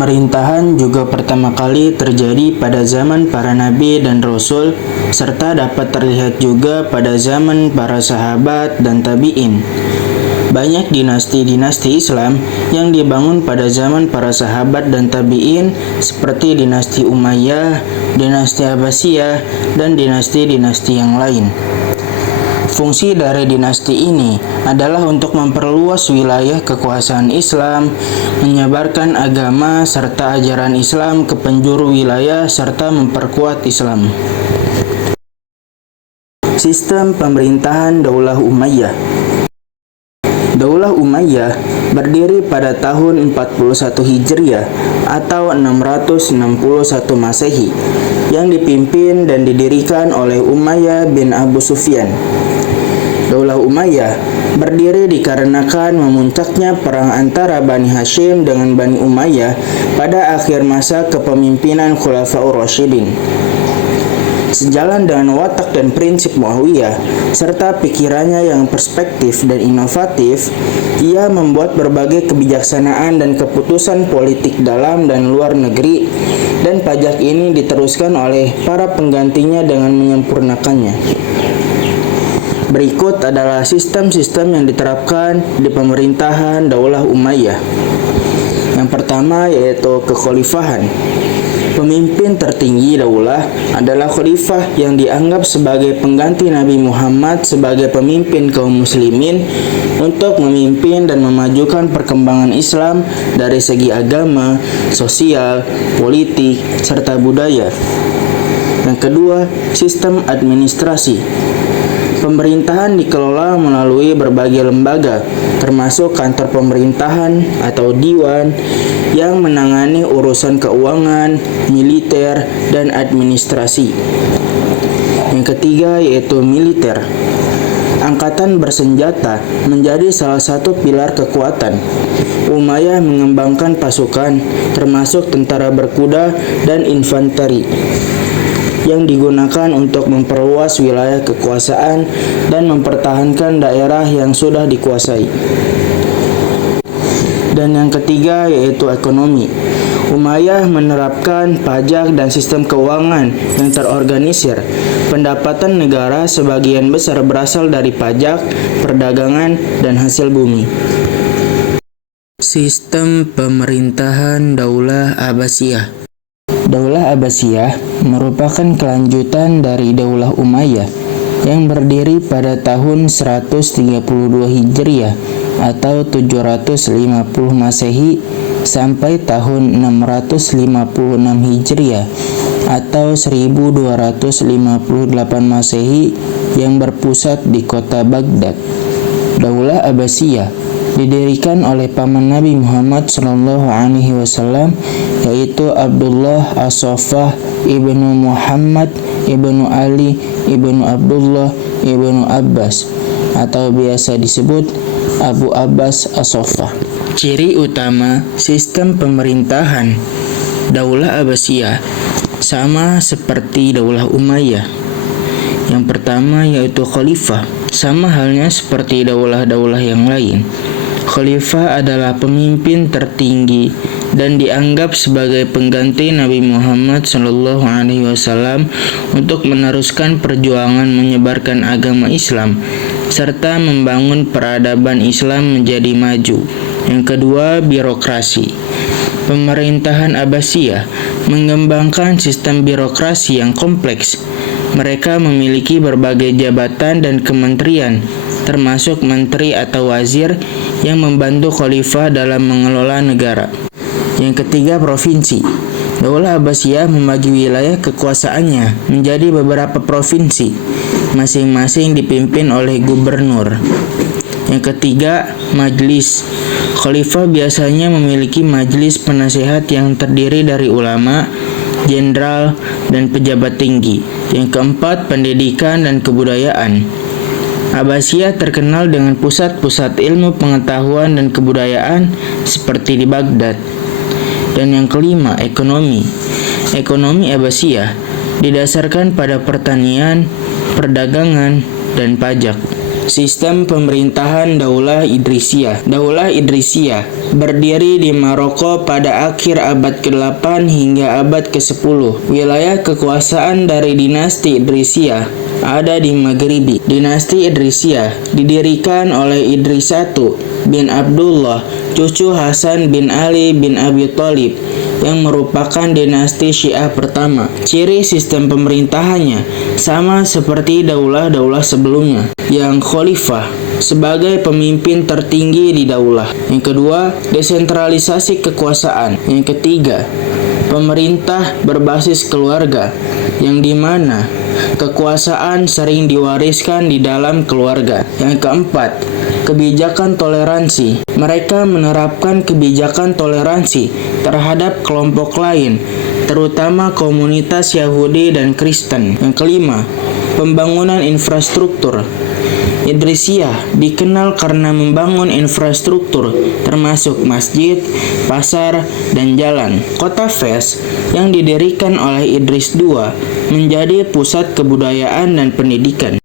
Pemerintahan juga pertama kali terjadi pada zaman para nabi dan rasul, serta dapat terlihat juga pada zaman para sahabat dan tabi'in. Banyak dinasti-dinasti Islam yang dibangun pada zaman para sahabat dan tabi'in, seperti dinasti Umayyah, dinasti Abbasiyah, dan dinasti-dinasti yang lain. Fungsi dari dinasti ini adalah untuk memperluas wilayah kekuasaan Islam, menyebarkan agama serta ajaran Islam ke penjuru wilayah, serta memperkuat Islam. Sistem pemerintahan Daulah Umayyah. Daulah Umayyah berdiri pada tahun 41 Hijriah atau 661 Masehi, yang dipimpin dan didirikan oleh Umayyah bin Abu Sufyan. Daulah Umayyah berdiri dikarenakan memuncaknya perang antara Bani Hashim dengan Bani Umayyah pada akhir masa kepemimpinan Khulafaur Rasyidin. Sejalan dengan watak dan prinsip Muawiyah, serta pikirannya yang perspektif dan inovatif, ia membuat berbagai kebijaksanaan dan keputusan politik dalam dan luar negeri, dan pajak ini diteruskan oleh para penggantinya dengan menyempurnakannya. Berikut adalah sistem-sistem yang diterapkan di pemerintahan Daulah Umayyah. Yang pertama yaitu kekhalifahan. Pemimpin tertinggi daulah adalah khalifah yang dianggap sebagai pengganti Nabi Muhammad sebagai pemimpin kaum muslimin untuk memimpin dan memajukan perkembangan Islam dari segi agama, sosial, politik, serta budaya. Yang kedua, sistem administrasi. Pemerintahan dikelola melalui berbagai lembaga, termasuk kantor pemerintahan atau diwan, yang menangani urusan keuangan, militer, dan administrasi. Yang ketiga yaitu militer. Angkatan bersenjata menjadi salah satu pilar kekuatan. Umayyah mengembangkan pasukan, termasuk tentara berkuda dan infanteri, yang digunakan untuk memperluas wilayah kekuasaan dan mempertahankan daerah yang sudah dikuasai. Dan yang ketiga yaitu ekonomi. Umayyah menerapkan pajak dan sistem keuangan yang terorganisir. Pendapatan negara sebagian besar berasal dari pajak, perdagangan, dan hasil bumi. Sistem pemerintahan Daulah Abbasiyah. Daulah Abbasiyah merupakan kelanjutan dari Daulah Umayyah yang berdiri pada tahun 132 Hijriah atau 750 Masehi sampai tahun 656 Hijriah atau 1258 Masehi, yang berpusat di kota Baghdad. Daulah Abbasiyah didirikan oleh paman Nabi Muhammad SAW, yaitu Abdullah As-Saffah ibnu Muhammad ibnu Ali ibnu Abdullah ibnu Abbas, atau biasa disebut Abu Abbas As-Saffah. Ciri utama sistem pemerintahan Daulah Abbasiyah sama seperti Daulah Umayyah. Yang pertama yaitu khalifah. Sama halnya seperti daulah-daulah yang lain. Khalifah adalah pemimpin tertinggi dan dianggap sebagai pengganti Nabi Muhammad SAW untuk meneruskan perjuangan menyebarkan agama Islam serta membangun peradaban Islam menjadi maju. Yang kedua, birokrasi. Pemerintahan Abbasiyah mengembangkan sistem birokrasi yang kompleks. Mereka memiliki berbagai jabatan dan kementerian, termasuk menteri atau wazir yang membantu khalifah dalam mengelola negara. Yang ketiga, provinsi. Daulah Abbasiyah membagi wilayah kekuasaannya menjadi beberapa provinsi, masing-masing dipimpin oleh gubernur. Yang ketiga, majelis. Khalifah biasanya memiliki majelis penasehat yang terdiri dari ulama, jenderal, dan pejabat tinggi. Yang keempat, pendidikan dan kebudayaan. Abbasiyah terkenal dengan pusat-pusat ilmu pengetahuan dan kebudayaan seperti di Baghdad. Dan yang kelima, ekonomi. Ekonomi Abbasiyah didasarkan pada pertanian, perdagangan, dan pajak. Sistem pemerintahan Daulah Idrisiyah. Daulah Idrisiyah berdiri di Maroko pada akhir abad ke-8 hingga abad ke-10. Wilayah kekuasaan dari dinasti Idrisiyah ada di Maghribi. Dinasti Idrisiyah didirikan oleh Idris I bin Abdullah, cucu Hasan bin Ali bin Abi Thalib, yang merupakan dinasti Syiah pertama. Ciri sistem pemerintahannya sama seperti daulah-daulah sebelumnya, yang khalifah sebagai pemimpin tertinggi di daulah. Yang kedua, desentralisasi kekuasaan. Yang ketiga, pemerintah berbasis keluarga, yang dimana kekuasaan sering diwariskan di dalam keluarga. Yang keempat, kebijakan toleransi. Mereka menerapkan kebijakan toleransi terhadap kelompok lain, terutama komunitas Yahudi dan Kristen. Yang kelima, pembangunan infrastruktur. Idrisiyah dikenal karena membangun infrastruktur termasuk masjid, pasar, dan jalan. Kota Fes yang didirikan oleh Idris II menjadi pusat kebudayaan dan pendidikan.